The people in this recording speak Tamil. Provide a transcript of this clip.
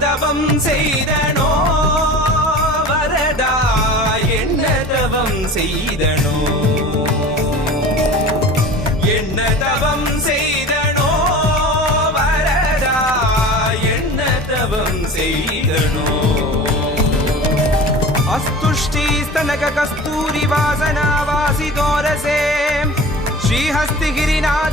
தவம் செய்தனோ வரதா என்ன தவம் செய்தனோ என்ன தவம் செய்தனோ வரதா என்ன தவம் செய்தனோ அஸ்துஷ்டீஸ்தனக கஸ்தூரி வாசனா வாசிதோரசே ஸ்ரீஹஸ்திகிரிநாத